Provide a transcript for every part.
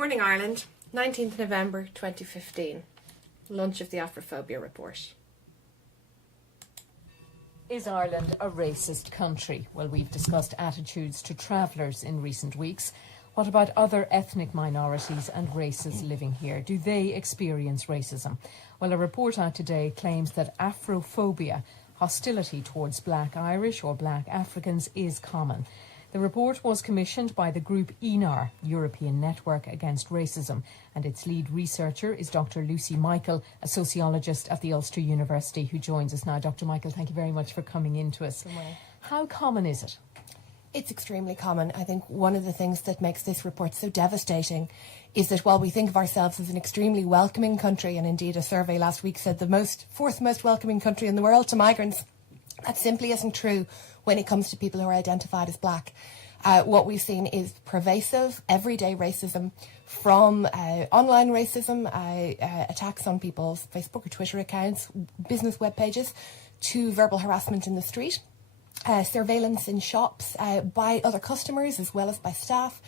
Morning Ireland, 19th November 2015. Launch of the Afrophobia report. Is Ireland a racist country? Well, we've discussed attitudes to travellers in recent weeks. What about other ethnic minorities and races living here? Do they experience racism? Well, a report out today claims that Afrophobia, hostility towards Black Irish or Black Africans, is common. The report was commissioned by the group ENAR, European Network Against Racism, and its lead researcher is Dr. Lucy Michael, a sociologist at the Ulster University, who joins us now. Dr. Michael, thank you very much for coming in to us. How common is it? It's extremely common. I think one of the things that makes this report so devastating is that while we think of ourselves as an extremely welcoming country, and indeed a survey last week said the fourth most welcoming country in the world to migrants, that simply isn't true when it comes to people who are identified as black. What we've seen is pervasive, everyday racism, from online racism, attacks on people's Facebook or Twitter accounts, business web pages, to verbal harassment in the street, surveillance in shops by other customers as well as by staff,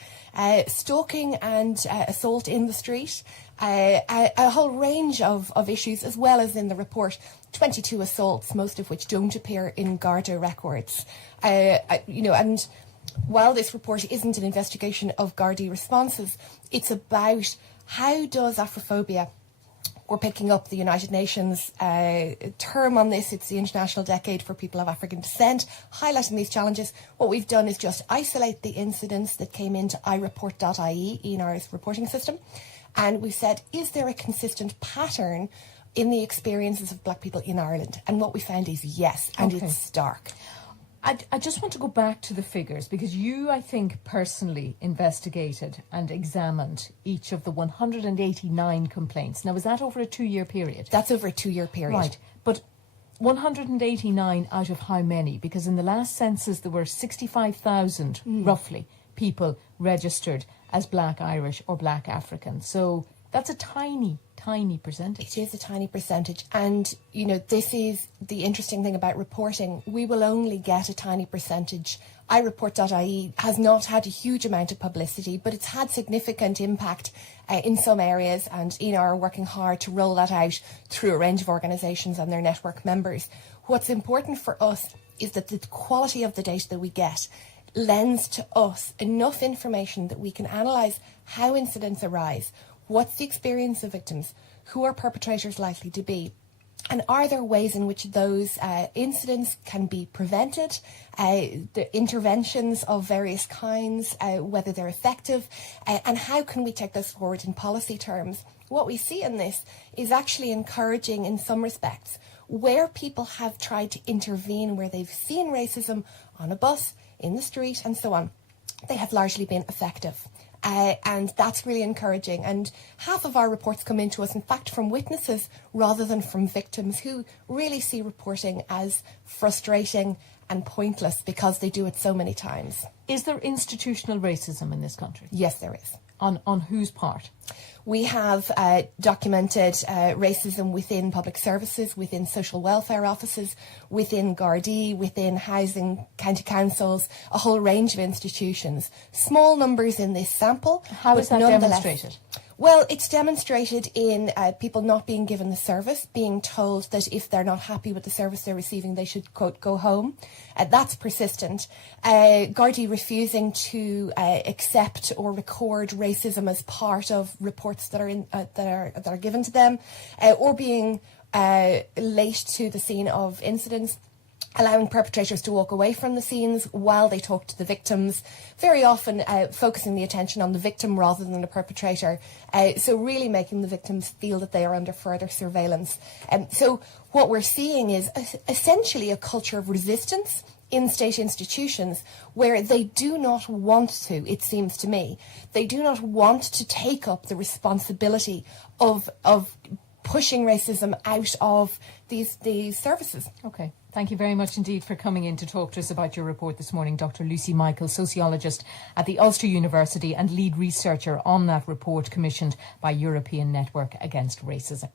stalking and assault in the street, a whole range of issues, as well as in the report 22 assaults, most of which don't appear in Garda records. And while this report isn't an investigation of Gardaí responses, it's about how does Afrophobia, we're picking up the United Nations term on this, it's the International Decade for People of African Descent, highlighting these challenges. What we've done is just isolate the incidents that came into ireport.ie, ENAR's reporting system, and we said, is there a consistent pattern in the experiences of black people in Ireland? And what we found is yes, and it's stark. I just want to go back to the figures, because you, I think, personally investigated and examined each of the 189 complaints. Now, was that over a 2-year period? That's over a 2-year period. Right, but 189 out of how many? Because in the last census there were 65,000, roughly, people registered as Black Irish or Black African. So that's a tiny percentage. It is a tiny percentage. And, this is the interesting thing about reporting. We will only get a tiny percentage. ireport.ie has not had a huge amount of publicity, but it's had significant impact in some areas, and ENAR are working hard to roll that out through a range of organisations and their network members. What's important for us is that the quality of the data that we get lends to us enough information that we can analyse how incidents arise. What's the experience of victims? Who are perpetrators likely to be? And are there ways in which those incidents can be prevented? The interventions of various kinds, whether they're effective, and how can we take those forward in policy terms? What we see in this is actually encouraging in some respects. Where people have tried to intervene, where they've seen racism on a bus, in the street and so on, they have largely been effective. And that's really encouraging. And half of our reports come into us, in fact, from witnesses rather than from victims, who really see reporting as frustrating and pointless because they do it so many times. Is there institutional racism in this country? Yes, there is. On whose part? We have documented racism within public services, within social welfare offices, within Gardaí, within housing, county councils, a whole range of institutions. Small numbers in this sample. How is that demonstrated? Well, it's demonstrated in people not being given the service, being told that if they're not happy with the service they're receiving, they should, quote, go home. That's persistent. Gardaí refusing to accept or record racism as part of reports that are given to them, or being late to the scene of incidents, allowing perpetrators to walk away from the scenes while they talk to the victims, very often focusing the attention on the victim rather than the perpetrator, so really making the victims feel that they are under further surveillance. So what we're seeing is essentially a culture of resistance in state institutions, where they do not want to, it seems to me, they do not want to take up the responsibility of pushing racism out of these services. Okay. Thank you very much indeed for coming in to talk to us about your report this morning, Dr. Lucy Michael, sociologist at the Ulster University and lead researcher on that report commissioned by European Network Against Racism.